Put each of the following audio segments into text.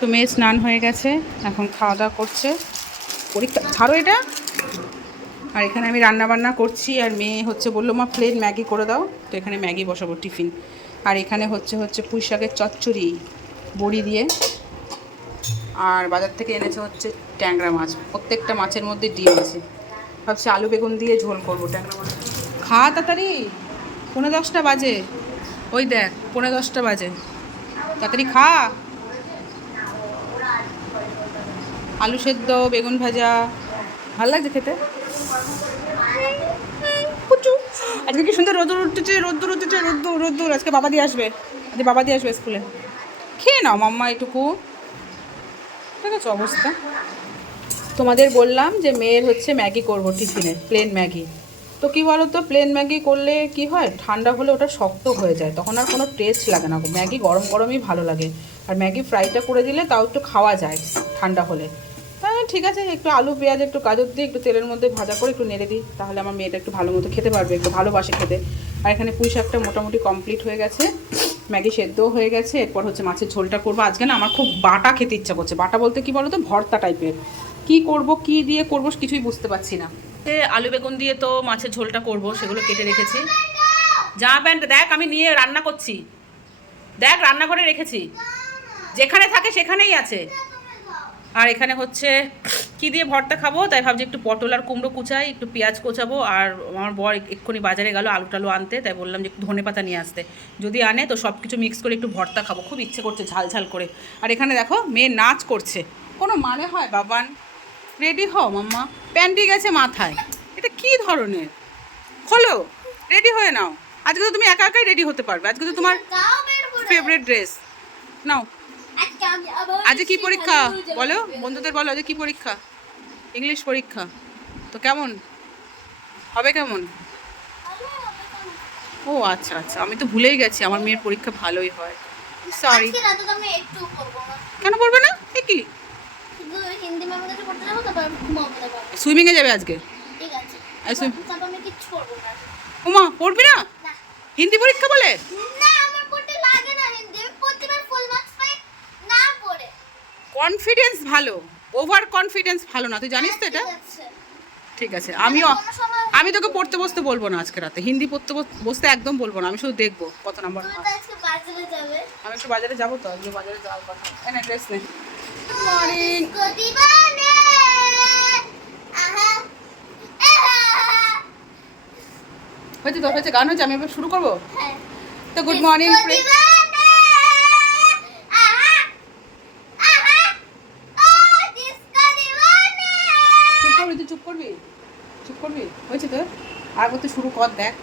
তো মেয়ে স্নান হয়ে গেছে, এখন খাওয়া দাওয়া করছে। পরীক্ষা ছাড়ো এটা। আর এখানে আমি রান্না বান্না করছি, আর মেয়ে হচ্ছে বললো মা প্লেন ম্যাগি করে দাও, তো এখানে ম্যাগি বসাবো টিফিন। আর এখানে হচ্ছে পুঁই শাকের চচ্চড়ি বড়ি দিয়ে, আর বাজার থেকে এনেছে হচ্ছে ট্যাংরা মাছ। প্রত্যেকটা মাছের মধ্যে ডিম আছে। ভাবছি আলু বেগুন দিয়ে ঝোল করবো ট্যাংরা মাছ। খা তাড়াতাড়ি, 9:30 বাজে। ওই দেখ 9:30 বাজে, তাড়াতাড়ি খা। আলু সেদ্ধ, বেগুন ভাজা, ভালো লাগছে খেতে। আজকে কি সুন্দর রোদ্দুর উঠতেছে, রোদ্দুর উঠতেছে, রোদ্দুর রোদ্দুর। আজকে বাবা দিয়ে আসবে, আজকে বাবা দিয়ে আসবে স্কুলে। খেয়ে নাও মাম্মা এটুকু। ঠিক আছে অবস্থা। তোমাদের বললাম যে মেয়ের হচ্ছে ম্যাগি করব টিফিনে, প্লেন ম্যাগি। তো কী বলো তো, প্লেন ম্যাগি করলে কি হয়, ঠান্ডা হলে ওটা শক্ত হয়ে যায়, তখন আর কোনো টেস্ট লাগে না। ম্যাগি গরম গরমই ভালো লাগে। আর ম্যাগি ফ্রাইটা করে দিলে তাও একটু খাওয়া যায় ঠান্ডা হলে। তাহলে ঠিক আছে, একটু আলু পেঁয়াজ একটু গাজর দিয়ে একটু তেলের মধ্যে ভাজা করে একটু নেড়ে দিই, তাহলে আমার মেয়েটা একটু ভালো মতো খেতে পারবে, একটু ভালোবাসে খেতে। আর এখানে পুঁই শাকটা মোটামুটি কমপ্লিট হয়ে গেছে, ম্যাগি সেদ্ধও হয়ে গেছে। এরপর হচ্ছে মাছের ঝোলটা করবো। আজকে না আমার খুব বাটা খেতে ইচ্ছা করছে। বাটা বলতে কি বলো তো, ভর্তা টাইপের। কি করব, কি দিয়ে করব কিছুই বুঝতে পারছি না। আলু বেগুন দিয়ে তো মাছের ঝোলটা করব, সেগুলো কেটে রেখেছি। জামা প্যান্ট দেখ আমি নিয়ে রান্না করছি, দেখ রান্না করে রেখেছি, যেখানে থাকে সেখানেই আছে। আর এখানে হচ্ছে কি দিয়ে ভর্তা খাবো, তাই ভাবছি একটু পটল আর কুমড়ো কুচাই, একটু পেঁয়াজ কোচাবো। আর আমার বর এক্ষুনি বাজারে গেল আলু টালু আনতে, তাই বললাম যে একটু ধনেপাতা নিয়ে আসতে, যদি আনে তো সব কিছু মিক্স করে একটু ভর্তা খাবো, খুব ইচ্ছে করছে ঝাল ঝাল করে। আর এখানে দেখো মেয়ে নাচ করছে, কোনো মানে হয় বাবান? রেডি হও মাম্মা, প্যান্টি গেছে মাথায়, এটা কি ধরনের? খোলো, রেডি হয়ে নাও। আজকে তো তুমি একা একাই রেডি হতে পারবে, আজকে তো তোমার ফেভারিট ড্রেস। নাও। আজকে কি পরীক্ষা বলো, বন্ধুদের বলো আজকে কি পরীক্ষা? ইংলিশ পরীক্ষা। তো কেমন হবে, কেমন? ও আচ্ছা আচ্ছা, আমি তো ভুলেই গেছি আমার মেয়ের পরীক্ষা ভালোই হয়। সরি। কেন পড়বে না? এ কি, সুইমিংয়ে যাবে আজকে? ওমা পড়বি না? হিন্দি পরীক্ষা বলে? কনফিডেন্স ভালো, ওভার কনফিডেন্স ভালো না, তুই জানিস তো এটা? ঠিক আছে, আমি তোকে পড়তে বসতে বলবো না আজকে রাতে, হিন্দি পড়তে বসতে একদম বলবো না, আমি শুধু দেখবো কত নাম্বার। আমি একটু বাজারে যাবো, তো আজকে বাজারে যাওয়ার কথা। এনে ড্রেস নে। মর্নিং। হয়েছে তো, হয়েছে, গান হয়েছে, আমি এবার শুরু করবো। তো গুড মর্নিং। চুপ করবি, চুপ করবি, হয়েছে তো, আর তো শুরু কর, দেখ।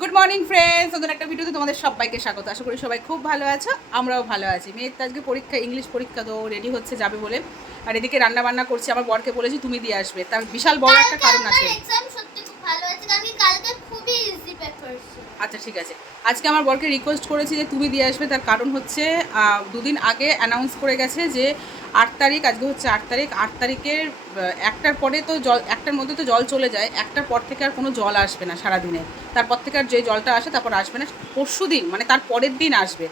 গুড মর্নিং ফ্রেন্ডস, নতুন একটা ভিডিওতে তোমাদের সবাইকে স্বাগত। আশা করি সবাই খুব ভালো আছো, আমরাও ভালো আছি। মেয়ের তো আজকে পরীক্ষা, ইংলিশ পরীক্ষা, তো রেডি হচ্ছে যাবে বলে। আর এদিকে রান্না বান্না করছি, আমার বরকে বলেছি তুমি দিয়ে আসবে, তার বিশাল বড় একটা কারণ আছে। আচ্ছা ঠিক আছে, আজকে আমার বরকে রিকোয়েস্ট করেছি যে তুমি দিয়ে আসবে, তার কারণ হচ্ছে 2 দিন আগে অ্যানাউন্স করে গেছে যে 8 তারিখ, আজকে হচ্ছে 8 তারিখ, 8 তারিখের 1টার পরে তো জল, 1টার মধ্যে তো জল চলে যায়, 1টার পর থেকে আর কোনো জল আসবে না সারাদিনে। তারপর থেকে আর যে জলটা আসে তারপর আসবে না, পরশু দিন মানে তার পরের দিন আসবে,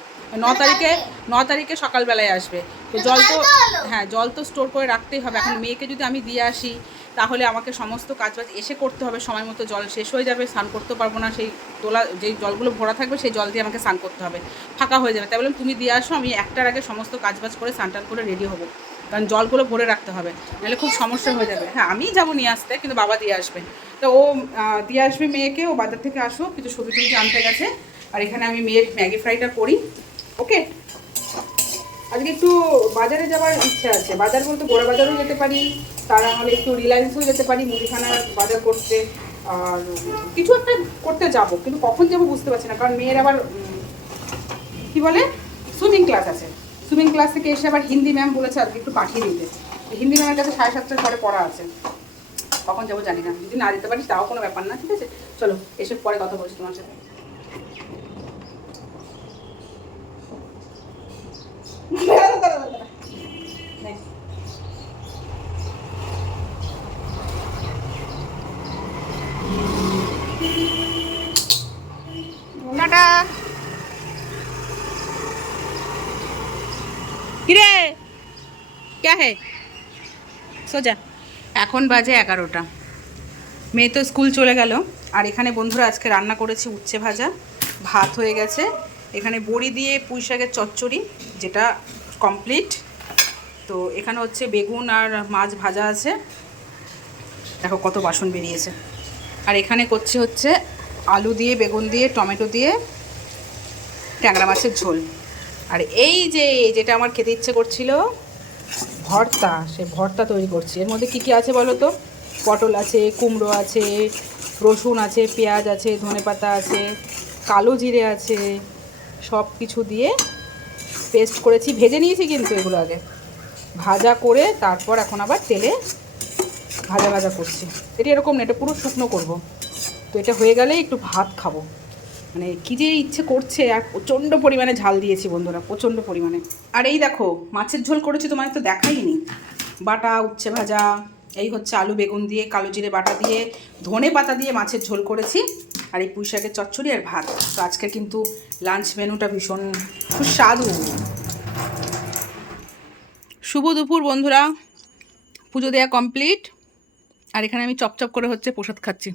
9 তারিখে সকালবেলায় আসবে। তো জল তো, হ্যাঁ জল তো স্টোর করে রাখতেই হবে। এখন মেয়েকে যদি আমি দিয়ে আসি তাহলে আমাকে সমস্ত কাজবাজ এসে করতে হবে, সময় মতো জল শেষ হয়ে যাবে, স্নান করতে পারবো না, সেই তোলা যেই জলগুলো ভরা থাকবে সেই জল দিয়ে আমাকে স্নান করতে হবে, ফাঁকা হয়ে যাবে। তাই বললাম তুমি দিয়ে আসো, আমি 1টার আগে সমস্ত কাজবাজ করে স্নান টান করে রেডি হবো, কারণ জলগুলো ভরে রাখতে হবে, নাহলে খুব সমস্যা হয়ে যাবে। হ্যাঁ আমিই যাবো নিয়ে আসতে, কিন্তু বাবা দিয়ে আসবে। তো ও দিয়ে আসবে মেয়েকে, ও বাজার থেকে আসো, কিছু সবজি টবজি আনতে গেছে। আর এখানে আমি মেয়ের ম্যাগি ফ্রাইটা করি। ওকে, আজকে একটু বাজারে যাওয়ার ইচ্ছা আছে। বাজার বলতে গোড়া বাজারেও যেতে পারি, তারা নাহলে একটু রিলায়েন্সেও যেতে পারি মুদিখানার বাজার করতে, আর কিছু একটা করতে যাব, কিন্তু কখন যাব বুঝতে পারছি না, কারণ মেয়ের আবার কি বলে সুইমিং ক্লাস আছে। সুইমিং ক্লাস থেকে এসে আবার হিন্দি ম্যাম বলেছে আজকে একটু পাঠিয়ে দিতে, হিন্দি ম্যামের কাছে 7:30টার পরে পড়া আছে, কখন যাবো জানি না, যদি না যেতে পারিস তাও কোনো ব্যাপার না। ঠিক আছে চলো, এসে পরে কথা বলছি তোমার সাথে। হে সোজা। এখন বাজে 11টা, মেয়ে তো স্কুল চলে গেল। আর এখানে বন্ধুরা আজকে রান্না করেছি উচ্ছে ভাজা, ভাত হয়ে গেছে, এখানে বড়ি দিয়ে পুঁই শাকের চচ্চড়ি যেটা কমপ্লিট। তো এখানে হচ্ছে বেগুন আর মাছ ভাজা আছে, দেখো কত বাসন বেরিয়েছে। আর এখানে করছে হচ্ছে আলু দিয়ে বেগুন দিয়ে টমেটো দিয়ে ট্যাংরা মাছের ঝোল। আর এই যে যেটা আমার খেতে ইচ্ছে করছিল ভর্তা, সে ভর্তা তৈরি করছি। এর মধ্যে কী কী আছে বলো তো? পটল আছে, কুমড়ো আছে, রসুন আছে, পেঁয়াজ আছে, ধনেপাতা আছে, কালো জিরে আছে, সব কিছু দিয়ে পেস্ট করেছি। ভেজে নিয়েছি কিন্তু এগুলো আগে, ভাজা করে তারপর এখন আবার তেলে ভাজা ভাজা করছি। এটা এরকম না, এটা পুরো শুকনো করব। তো এটা হয়ে গেলে একটু ভাত খাবো, মানে কী যে ইচ্ছে করছে। আর প্রচণ্ড পরিমাণে ঝাল দিয়েছি বন্ধুরা, প্রচণ্ড পরিমাণে। আর এই দেখো মাছের ঝোল করেছি, তোমার তো দেখাইনি। বাটা উচ্ছে ভাজা, এই হচ্ছে আলু বেগুন দিয়ে কালো জিরে বাটা দিয়ে ধনে পাতা দিয়ে মাছের ঝোল করেছি, আর এই পুঁই শাকের চচ্চড়ি আর ভাত। তো আজকে কিন্তু লাঞ্চ মেনুটা ভীষণ সুস্বাদু। শুভ দুপুর বন্ধুরা, পুজো দেওয়া কমপ্লিট। আর এখানে আমি চপচপ করে হচ্ছে প্রসাদ খাচ্ছি,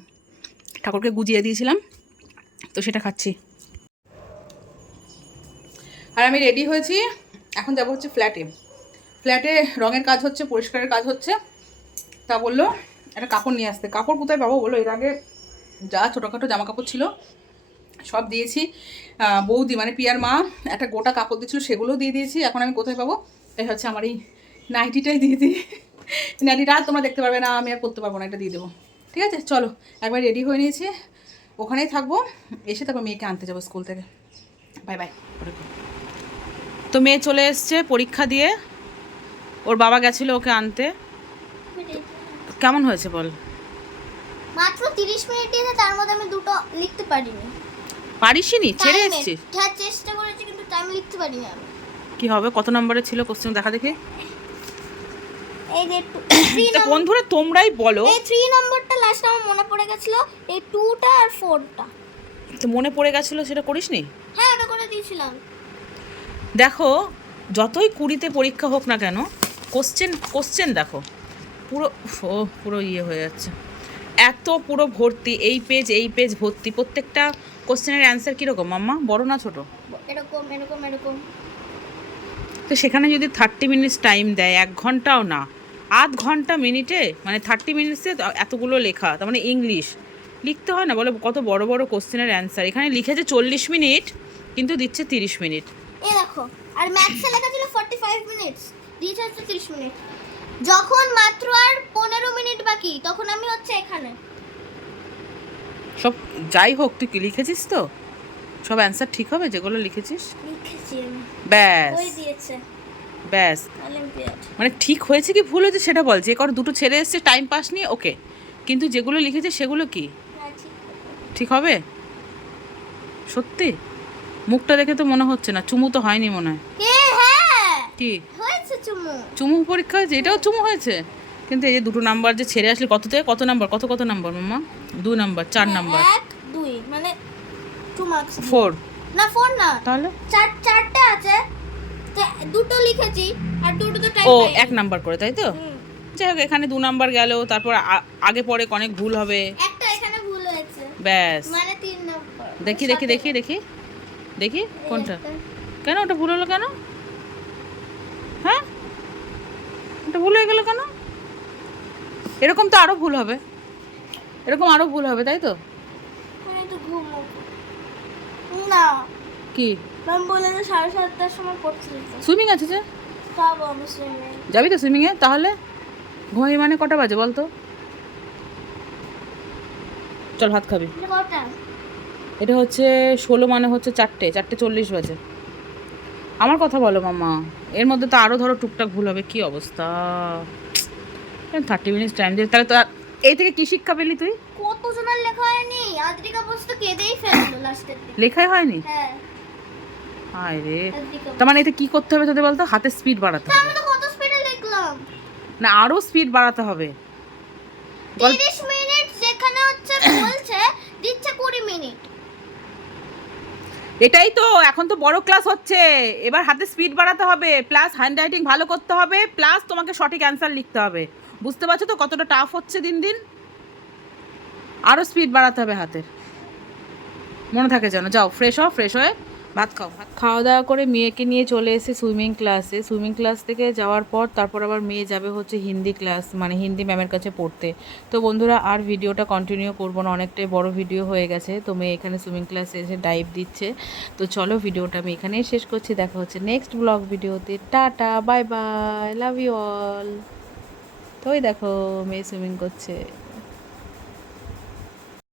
ঠাকুরকে গুজিয়ে দিয়েছিলাম তো সেটা খাচ্ছি। আর আমি রেডি হয়েছি, এখন যাবো হচ্ছে ফ্ল্যাটে। ফ্ল্যাটে রঙের কাজ হচ্ছে, পরিষ্কারের কাজ হচ্ছে। তা বললো একটা কাপড় নিয়ে আসতে। কাপড় কোথায় পাবো বলো? এর আগে যা ছোটোখাটো জামা কাপড় ছিল সব দিয়েছি। বৌদি মানে পিয়ার মা একটা গোটা কাপড় দিয়েছিলো, সেগুলোও দিয়ে দিয়েছি। এখন আমি কোথায় পাবো? এই হচ্ছে আমার এই নাইটিটাই দিয়ে দিই। নাইটিটা আর তোমরা দেখতে পারবে না, আমি আর করতে পারবো না, এটা দিয়ে দেবো। ঠিক আছে চলো, একবার রেডি হয়ে নিয়েছি, ওখানেই থাকবো। এসে তারপর মেয়েকে আনতে যাবো স্কুল থেকে। Bye bye. তো মেয়ে চলে এসছে পরীক্ষা দিয়ে, ওর বাবা গেছিলো ওকে আনতে। কেমন হয়েছে বল? মাত্র 30 মিনিট দিয়েছে, তার মধ্যে আমি দুটো লিখতে পারিনি। পারিসনি? ছেড়ে এসেছিস? হ্যাঁ চেষ্টা করেছি কিন্তু টাইম লিখতে পারিনি আমি। কি হবে? কত নম্বরে ছিল কোশ্চেন দেখা দেখি? এই যে 3 তো বন্ধুরা তোমরাই বলো। এই 3 নম্বরটা লাস্ট আমার মনে পড়ে গেছিল, এই 2টা আর 4টা তো মনে পড়ে গেছিলো, সেটা করিসনি? হ্যাঁ ওটা করে দিয়েছিলাম। দেখো যতই 20-তে পরীক্ষা হোক না কেন, কোশ্চেন দেখো পুরো পুরো ইয়ে হয়ে যাচ্ছে, এত পুরো ভর্তি, এই পেজ ভর্তি। প্রত্যেকটা কোশ্চেনের অ্যান্সার কীরকম মাম্মা, বড় না ছোট? এরকম এরকম এরকম। তো সেখানে যদি 30 মিনিটস টাইম দেয়, 1 ঘন্টাও না, আধ ঘন্টা মিনিটে মানে 30 মিনিটসে এতগুলো লেখা, তার মানে ইংলিশ লিখতে হয় না বলো? কত বড় বড় কোশ্চেনের অ্যান্সার। এখানে লিখেছে 40 মিনিট কিন্তু দিচ্ছে 30 মিনিট। এই দেখো, আর ম্যাথসে লেখা ছিল 45 মিনিটস, দিয়েছে হচ্ছে 30 মিনিট। যখন মাত্র আর 15 মিনিট বাকি, তখন আমি হচ্ছে এখানে সব যাই হোক, তুই কি লিখেছিস? তো সব অ্যান্সার ঠিক হবে যেগুলো লিখেছিস? লিখেছি আমি, ব্যাস ওই দিয়েছে ব্যাস। অলিম্পিয়াড। মানে ঠিক হয়েছে কি ভুল হয়েছে সেটা বল। যে কর দুটো ছেড়ে এসছে টাইম পাস নিয়ে, ওকে, কিন্তু যেগুলো লিখেছে সেগুলো কি হ্যাঁ ঠিক হবে? সত্যি মুখটা দেখে তো মনে হচ্ছে না। চুমু তো হয়নি মনে হয়। হ্যাঁ কি হয়েছে? চুমু পরীক্ষা হয়েছে? এটাও চুমু হয়েছে? কিন্তু এই যে 2 নাম্বার যে ছেড়ে আসলে, কত থেকে কত নাম্বার, কত নাম্বার মাম্মা? 2 নাম্বার, 4 নাম্বার, 1 2 মানে 2 মার্কস। 4 না 4 না, তাহলে চারটে আছে, তো দুটো লিখেছি আর দুটো তো টাইপ ও 1 নাম্বার করে, তাই তো? যাই হোক, এখানে 2 নাম্বার গেল, তারপর আগে পরে অনেক ভুল হবে। একটা এখানে ভুল হয়েছে, ব্যাস। মানে 3 নাম্বার। দেখি কোনটা, কেন ওটা ভুল হলো কেন? হ্যাঁ ওটা ভুল হয়ে গেল কেন? এরকম তো আরো ভুল হবে, এরকম আরো ভুল হবে, তাই তো? মানে তো ঘুমো না। কি ম্যাম বলে যে 7:30টার সময় পড়তে যেতে। সুইমিং আছে যে? সব অবশ্যই যাবি তো সুইমিংয়ে? তাহলে ঘুমাবি মানে কটা বাজে বল তো? চল ভাত খাবি। কটা? এটা হচ্ছে 16 মানে হচ্ছে 4:40 বাজে। আমার কথা বলো মামা, এর মধ্যে তো আরও ধরো টুকটাক ভুল হবে। কি অবস্থা! 30 মিনিটস টাইম দিয়ে তাহলে তো এই থেকে কি শিক্ষা পেলি তুই? কতজনের লেখা হয়নি, আদ্রিকা বস তো কেঁদেই ফেললো লাস্টের দিকে। লেখাই হয়নি? হ্যাঁ হায় রে। আদ্রিকা। তার মানে এতে কি করতে হবে তোদের বলতো? হাতের স্পিড বাড়াতে হবে। আমি তো কত স্পিডে লিখলাম। না আরও স্পিড বাড়াতে হবে। 30 মিনিট যেখানে হচ্ছে বলছে দিচ্ছে 20 মিনিট। এটাই তো, এখন তো বড় ক্লাস হচ্ছে, এবার হাতে স্পিড বাড়াতে হবে, প্লাস হ্যান্ড রাইটিং ভালো করতে হবে, প্লাস তোমাকে সঠিক অ্যান্সার লিখতে হবে। বুঝতে পারছো তো কতটা টাফ হচ্ছে দিন দিন? আরও স্পিড বাড়াতে হবে হাতের, মনে থাকে যেন। যাও ফ্রেশ হও, ফ্রেশ হয়ে ভাত খাও। খাওয়া দাওয়া করে মেয়েকে নিয়ে চলে এসে সুইমিং ক্লাসে। সুইমিং ক্লাস থেকে যাওয়ার পর তারপর আবার মেয়ে যাবে হচ্ছে হিন্দি ক্লাস, মানে হিন্দি ম্যামের কাছে পড়তে। তো বন্ধুরা আর ভিডিওটা কন্টিনিউ করবো না, অনেকটাই বড় ভিডিও হয়ে গেছে। তো মেয়ে এখানে সুইমিং ক্লাসে এসে ডাইভ দিচ্ছে। তো চলো ভিডিওটা আমি এখানেই শেষ করছি, দেখা হচ্ছে নেক্সট ব্লগ ভিডিওতে। টাটা, bye bye, love you all. তো ওই দেখো মেয়ে সুইমিং করছে।